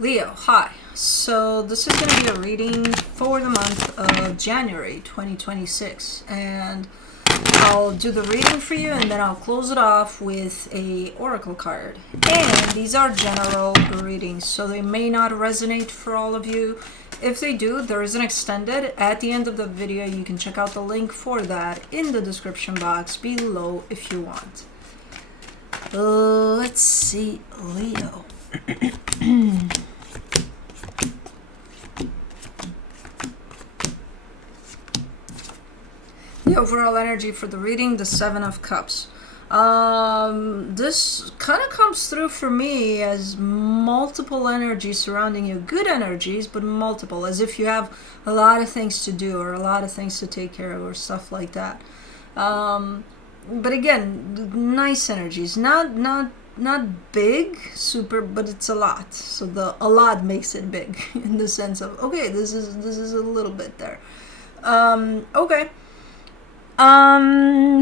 Leo, hi. So this is going to be a reading for the month of January 2026, and I'll do the reading for you and then I'll close it off with a oracle card. And these are general readings, so they may not resonate for all of you. If they do, there is an extended at the end of the video. You can check out the link for that in the description box below if you want. Let's see, Leo. The overall energy for the reading, the Seven of Cups. This kind of comes through for me as multiple energies surrounding you. Good energies, but multiple, as if you have a lot of things to do or a lot of things to take care of or stuff like that. But again, nice energies. Not big, super, but it's a lot. So the a lot makes it big in the sense of, okay, this is a little bit there. Okay.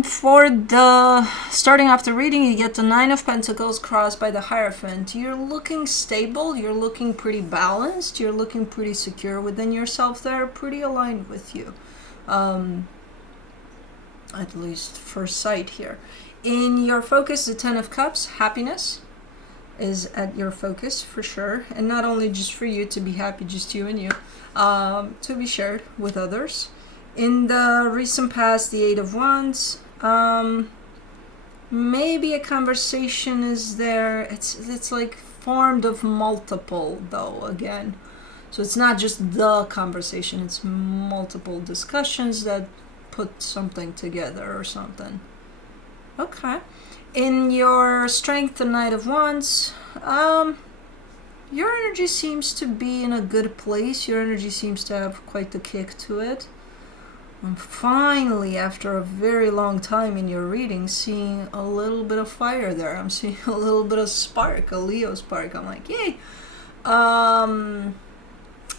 For the starting off the reading, you get the Nine of Pentacles crossed by the Hierophant. You're looking stable, you're looking pretty balanced, you're looking pretty secure within yourself there, pretty aligned with you. At least first sight here. In your focus, the Ten of Cups, happiness is at your focus for sure. And not only just for you to be happy, just you and you, to be shared with others. In the recent past, the Eight of Wands, maybe a conversation is there. It's like formed of multiple though, again. So it's not just the conversation, it's multiple discussions that put something together or something. Okay. In your strength, the Knight of Wands, your energy seems to be in a good place. Your energy seems to have quite the kick to it. I'm finally, after a very long time in your reading, seeing a little bit of fire there. I'm seeing a little bit of spark, a Leo spark. I'm like, yay.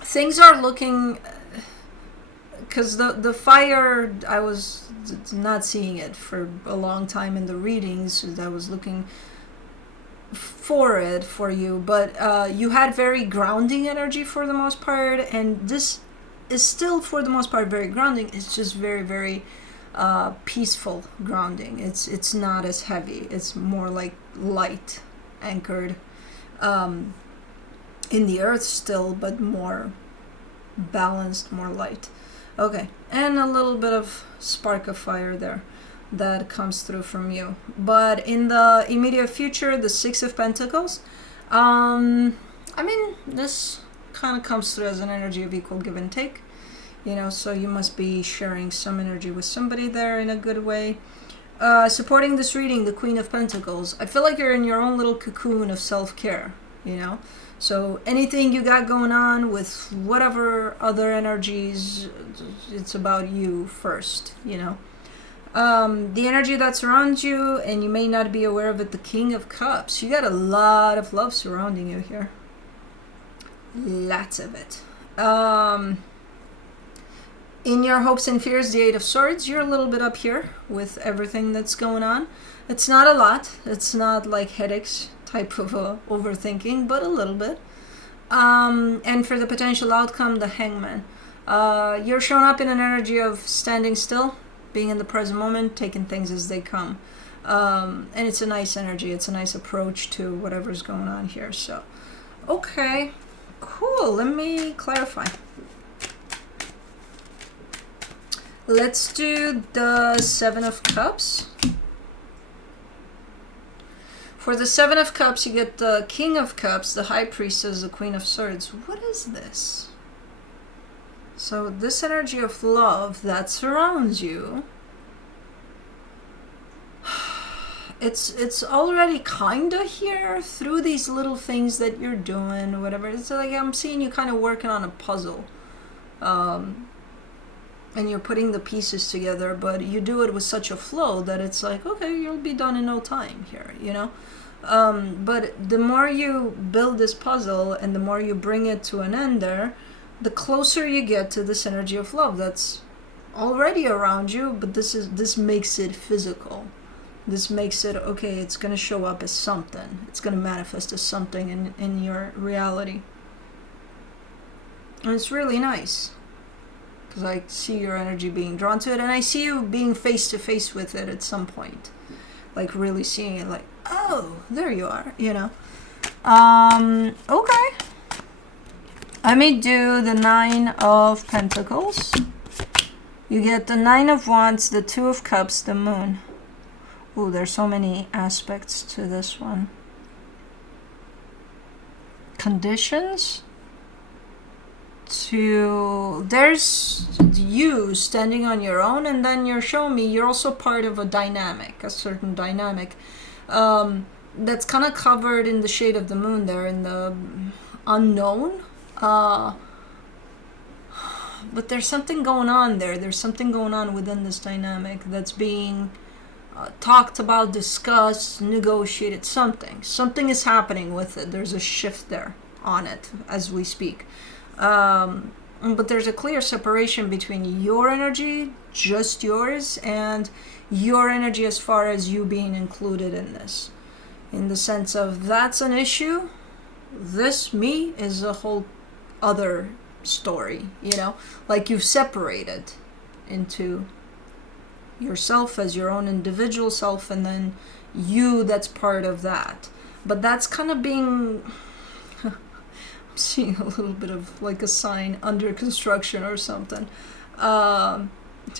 Things are looking, because the fire, I was not seeing it for a long time in the readings. I was looking for it for you, but you had very grounding energy for the most part, and this is still for the most part very grounding. It's just very, very peaceful grounding. It's not as heavy. It's more like light, anchored in the earth still, but more balanced, more light. Okay, and a little bit of spark of fire there that comes through from you. But in the immediate future, the Six of Pentacles, I mean, this kind of comes through as an energy of equal give and take, you know, so you must be sharing some energy with somebody there in a good way. Supporting this reading, the Queen of Pentacles, I feel like you're in your own little cocoon of self-care, you know, so anything you got going on with whatever other energies, it's about you first, you know. The energy that surrounds you, and you may not be aware of it, the King of Cups. You got a lot of love surrounding you here. Lots of it. In your hopes and fears, the Eight of Swords, you're a little bit up here with everything that's going on. It's not a lot. It's not like headaches type of overthinking, but a little bit. And for the potential outcome, the Hangman. You're showing up in an energy of standing still, being in the present moment, taking things as they come. And it's a nice energy. It's a nice approach to whatever's going on here. So, okay. Cool, let me clarify. Let's do the Seven of Cups. For the Seven of Cups, you get the King of Cups, the High Priestess, the Queen of Swords. What is this? So this energy of love that surrounds you, it's already kind of here through these little things that you're doing, whatever. It's like I'm seeing you kind of working on a puzzle, and you're putting the pieces together, but you do it with such a flow that it's like, okay, you'll be done in no time here, you know. But the more you build this puzzle and the more you bring it to an end there, the closer you get to this energy of love that's already around you, but this makes it physical. This makes it, okay, it's going to show up as something. It's going to manifest as something in your reality. And it's really nice. Because I see your energy being drawn to it, and I see you being face to face with it at some point. Like really seeing it, like, oh, there you are, you know. Okay. Let me do the 9 of Pentacles. You get the 9 of Wands, the 2 of Cups, the Moon. Ooh, there's so many aspects to this one. Conditions. There's you standing on your own, and then you're showing me you're also part of a dynamic, a certain dynamic. That's kind of covered in the shade of the moon there, in the unknown. But there's something going on there. There's something going on within this dynamic that's being talked about, discussed, negotiated. Something is happening with it. There's a shift there on it as we speak. But there's a clear separation between your energy, just yours, and your energy as far as you being included in this. In the sense of, that's an issue. This, me, is a whole other story, you know? Like you've separated into yourself as your own individual self, and then you that's part of that. But that's kind of being... I'm seeing a little bit of like a sign under construction or something.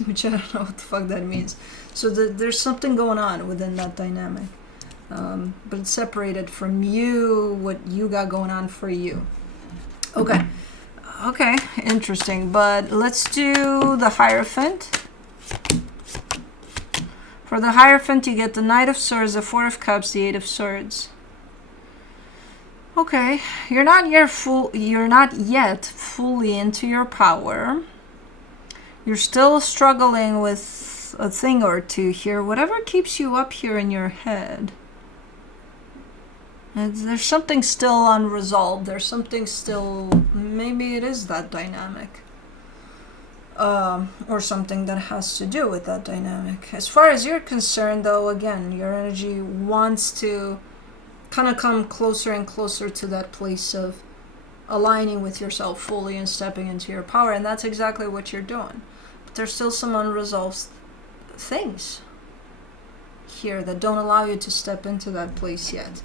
Which I don't know what the fuck that means. So there's something going on within that dynamic. But it's separated from you, what you got going on for you. Okay. Okay, interesting. But let's do the Hierophant. For the Hierophant, you get the Knight of Swords, the 4 of Cups, the 8 of Swords. Okay, you're not yet fully into your power. You're still struggling with a thing or two here. Whatever keeps you up here in your head. There's something still unresolved. There's something still... Maybe it is that dynamic. Or something that has to do with that dynamic. As far as you're concerned, though, again, your energy wants to kind of come closer and closer to that place of aligning with yourself fully and stepping into your power. And that's exactly what you're doing. But there's still some unresolved things here that don't allow you to step into that place yet.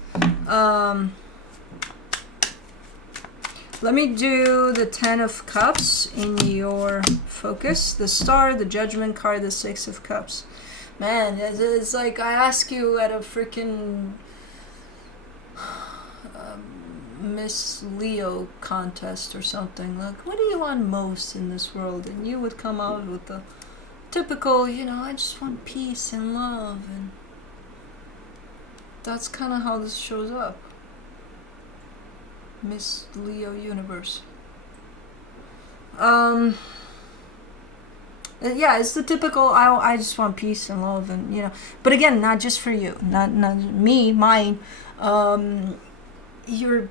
Let me do the 10 of Cups in your focus. The Star, the Judgment card, the 6 of Cups. Man, it's like I ask you at a freaking Miss Leo contest or something. Like, what do you want most in this world? And you would come out with the typical, you know, I just want peace and love. And that's kind of how this shows up. Miss Leo universe. Yeah, it's the typical I just want peace and love, and you know, but again, not just for you, not me, mine. You're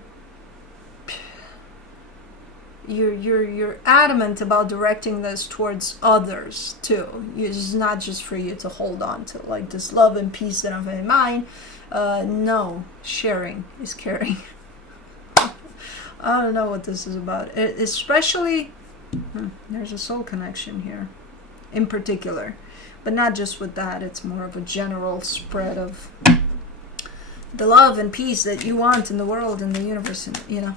adamant about directing this towards others too. It's not just for you to hold on to, like this love and peace that I'm in mine. No, sharing is caring. I don't know what this is about. Especially, there's a soul connection here, in particular, but not just with that. It's more of a general spread of the love and peace that you want in the world, in the universe, and, you know.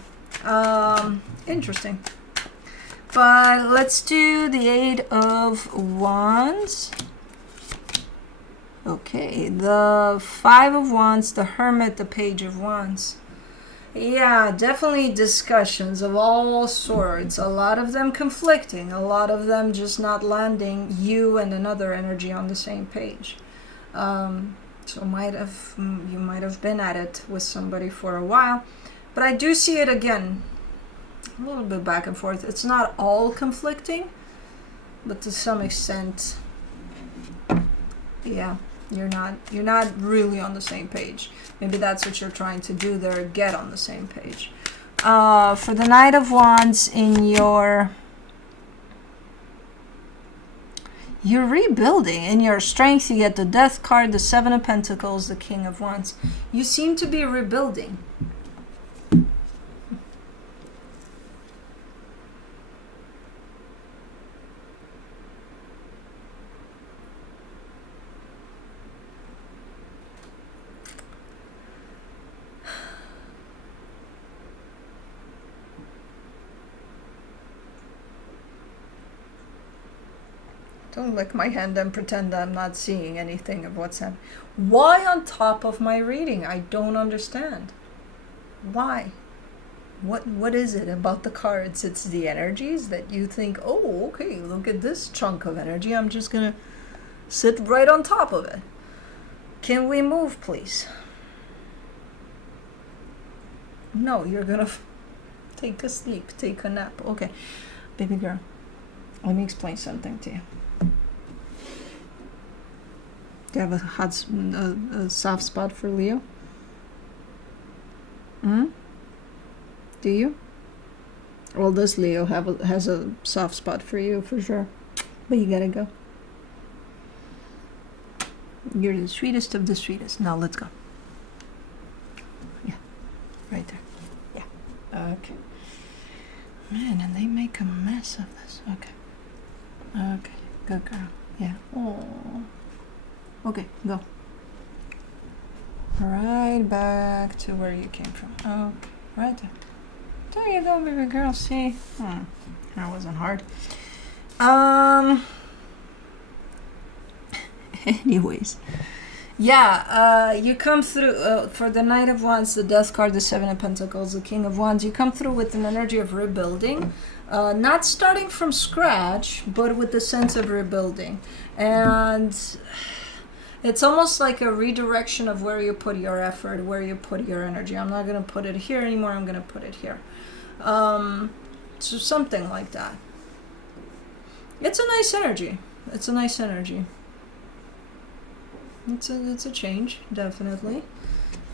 Interesting. But let's do the 8 of Wands. Okay, the 5 of Wands, the Hermit, the Page of Wands. Yeah, definitely discussions of all sorts. A lot of them conflicting. A lot of them just not landing, you and another energy on the same page. So you might have been at it with somebody for a while. But I do see it again, a little bit back and forth. It's not all conflicting, but to some extent, yeah, you're not really on the same page. Maybe that's what you're trying to do there, get on the same page. For the Knight of Wands in you're rebuilding. In your Strength, you get the Death card, the 7 of Pentacles, the King of Wands. You seem to be rebuilding. Don't lick my hand and pretend I'm not seeing anything of what's happening. Why on top of my reading? I don't understand. Why? What is it about the cards? It's the energies that you think, oh, okay, look at this chunk of energy. I'm just gonna sit right on top of it. Can we move, please? No, you're gonna take a sleep, take a nap. Okay, baby girl, let me explain something to you. Do you have a soft spot for Leo? Do you? Well, this Leo has a soft spot for you for sure, but you gotta go. You're the sweetest of the sweetest. Now let's go. Yeah, right there. Yeah. Okay. Man, and they make a mess of this. Okay. Okay. Good girl. Yeah. Oh. Okay, go. Right back to where you came from. Oh, right there. There you go, baby girl. See? That wasn't hard. Anyways. Yeah, you come through for the Knight of Wands, the Death card, the Seven of Pentacles, the King of Wands. You come through with an energy of rebuilding. Not starting from scratch, but with the sense of rebuilding. And it's almost like a redirection of where you put your effort, where you put your energy. I'm not going to put it here anymore. I'm going to put it here. So something like that. It's a nice energy. It's a nice energy. It's a change, definitely.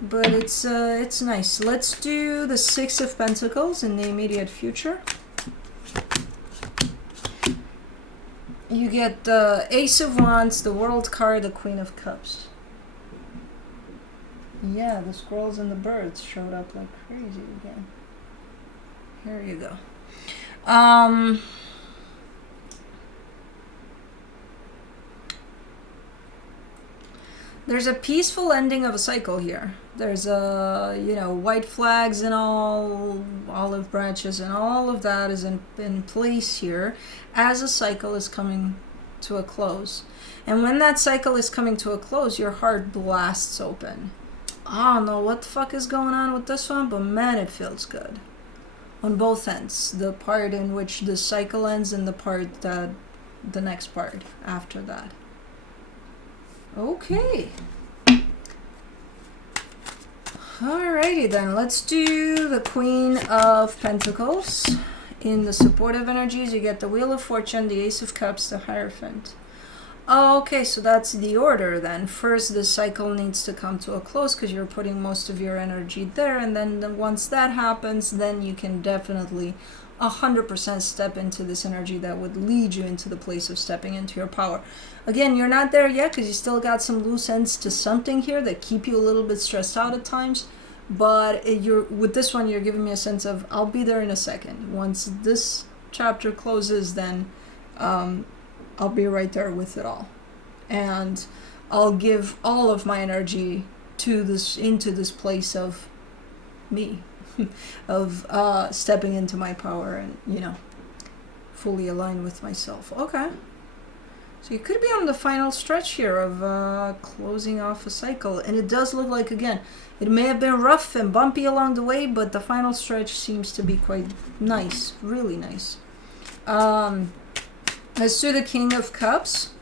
But it's nice. Let's do the Six of Pentacles in the immediate future. You get the Ace of Wands, the World card, the Queen of Cups. Yeah, the squirrels and the birds showed up like crazy again. Here you go. There's a peaceful ending of a cycle here. There's white flags and all, olive branches and all of that is in place here as a cycle is coming to a close. And when that cycle is coming to a close, your heart blasts open. I don't know what the fuck is going on with this one, but man, it feels good. On both ends. The part in which the cycle ends and the part that the next part after that. Okay. Alrighty then, let's do the Queen of Pentacles. In the supportive energies, you get the Wheel of Fortune, the Ace of Cups, the Hierophant. Okay, so that's the order then. First, the cycle needs to come to a close because you're putting most of your energy there, and then once that happens, then you can definitely 100% step into this energy that would lead you into the place of stepping into your power. Again, you're not there yet because you still got some loose ends to something here that keep you a little bit stressed out at times. But with this one, you're giving me a sense of, I'll be there in a second. Once this chapter closes, then I'll be right there with it all. And I'll give all of my energy to into this place of me. of stepping into my power and, fully align with myself. Okay. So you could be on the final stretch here of closing off a cycle. And it does look like, again, it may have been rough and bumpy along the way, but the final stretch seems to be quite nice. Really nice. Let's do the King of Cups.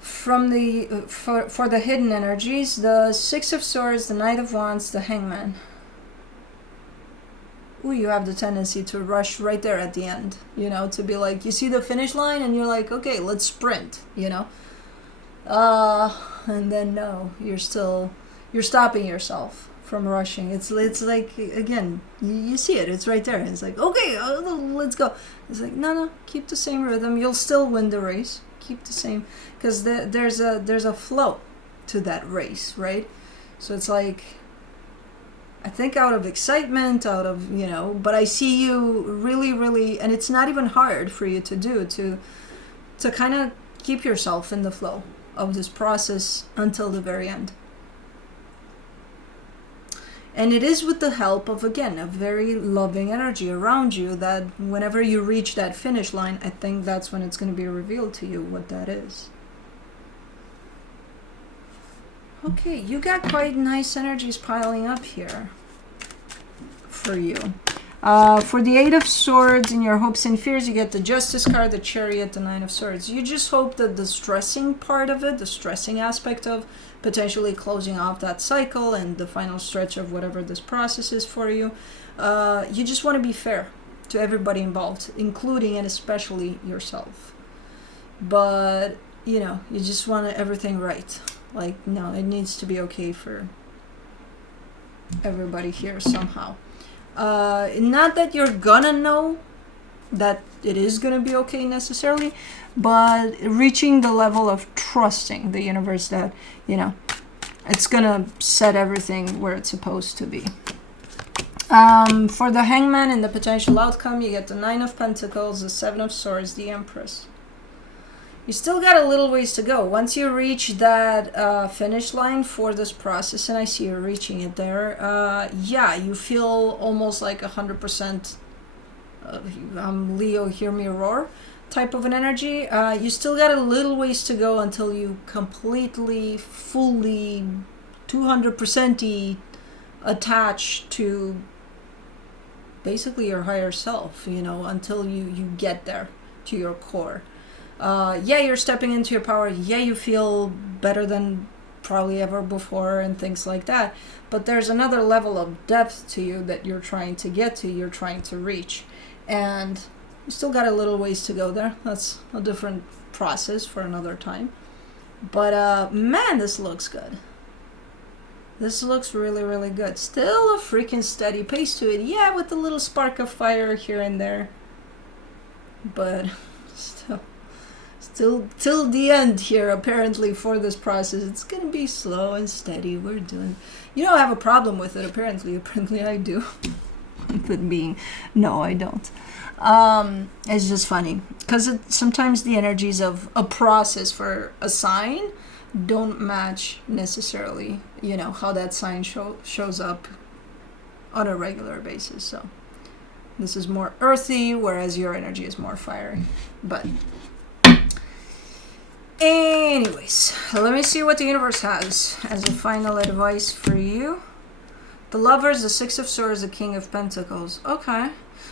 From the for the hidden energies, the Six of Swords, the Knight of Wands, the Hangman. Ooh, you have the tendency to rush right there at the end, to be like, you see the finish line and you're like, okay, let's sprint, and then no, you're stopping yourself from rushing. It's like, again, you see it, it's right there. And it's like, okay, let's go. It's like, no, keep the same rhythm. You'll still win the race. Keep the same, because there's a flow to that race, right? So it's like, I think out of excitement, out of, but I see you really, really, and it's not even hard for you to do, to kind of keep yourself in the flow of this process until the very end. And it is with the help of, again, a very loving energy around you that whenever you reach that finish line, I think that's when it's going to be revealed to you what that is. Okay, you got quite nice energies piling up here for you. For the Eight of Swords, in your hopes and fears, you get the Justice card, the Chariot, the Nine of Swords. You just hope that the stressing part of it, the stressing aspect of potentially closing off that cycle and the final stretch of whatever this process is for you, you just want to be fair to everybody involved, including and especially yourself. But, you know, you just want everything right. Like, no, it needs to be okay for everybody here somehow. Not that you're gonna know that it is gonna be okay necessarily, but reaching the level of trusting the universe that, you know, it's gonna set everything where it's supposed to be. For the Hangman and the potential outcome, you get the Nine of Pentacles, the Seven of Swords, the Empress. You still got a little ways to go. Once you reach that finish line for this process, and I see you're reaching it there, yeah, you feel almost like 100% Leo, hear me roar type of an energy. You still got a little ways to go until you completely, fully, 200% attach to basically your higher self, you know, until you get there to your core. Yeah, you're stepping into your power. Yeah, you feel better than probably ever before and things like that. But there's another level of depth to you that you're trying to get to, you're trying to reach. And you still got a little ways to go there. That's a different process for another time. But man, this looks good. This looks really, really good. Still a freaking steady pace to it. Yeah, with a little spark of fire here and there. But still till the end here, apparently, for this process. It's going to be slow and steady. We're doing... You don't have a problem with it, apparently. Apparently I do. With being... No, I don't. It's just funny. Because sometimes the energies of a process for a sign don't match necessarily, you know, how that sign shows up on a regular basis. So this is more earthy, whereas your energy is more fiery. But anyways, let me see what the universe has as a final advice for you. The Lovers, the Six of Swords, the King of Pentacles. Okay.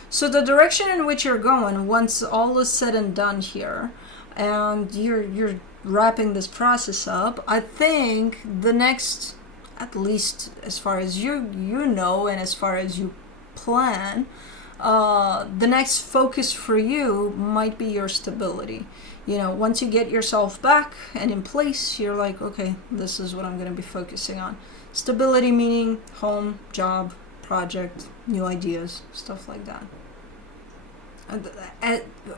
So the direction in which you're going, once all is said and done here, and you're wrapping this process up, I think the next, at least as far as you know and as far as you plan, the next focus for you might be your stability. You know, once you get yourself back and in place, you're like, okay, this is what I'm going to be focusing on. Stability meaning home, job, project, new ideas, stuff like that.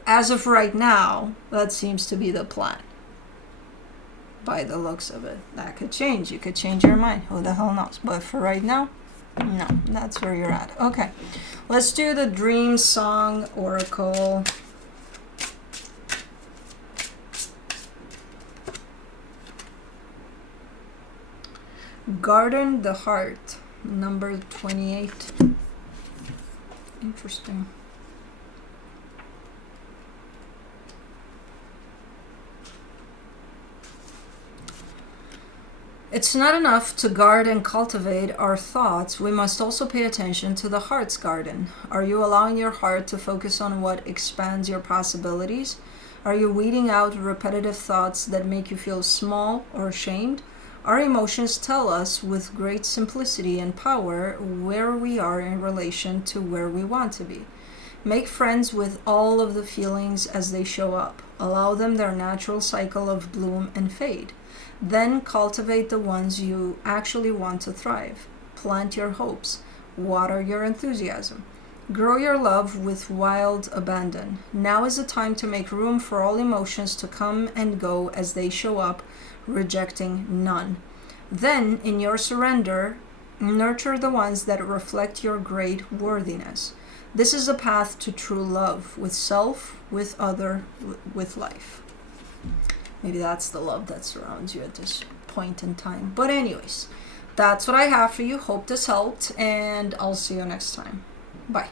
As of right now, that seems to be the plan. By the looks of it. That could change. You could change your mind. Who the hell knows? But for right now, no, that's where you're at. Okay. Let's do the Dream Song Oracle. Garden the Heart, number 28. Interesting. It's not enough to guard and cultivate our thoughts. We must also pay attention to the heart's garden. Are you allowing your heart to focus on what expands your possibilities? Are you weeding out repetitive thoughts that make you feel small or ashamed? Our emotions tell us with great simplicity and power where we are in relation to where we want to be. Make friends with all of the feelings as they show up. Allow them their natural cycle of bloom and fade. Then cultivate the ones you actually want to thrive. Plant your hopes. Water your enthusiasm. Grow your love with wild abandon. Now is the time to make room for all emotions to come and go as they show up, rejecting none. Then, in your surrender, nurture the ones that reflect your great worthiness. This is the path to true love, with self, with other, with life. Maybe that's the love that surrounds you at this point in time. But anyways, that's what I have for you. Hope this helped, and I'll see you next time. Bye.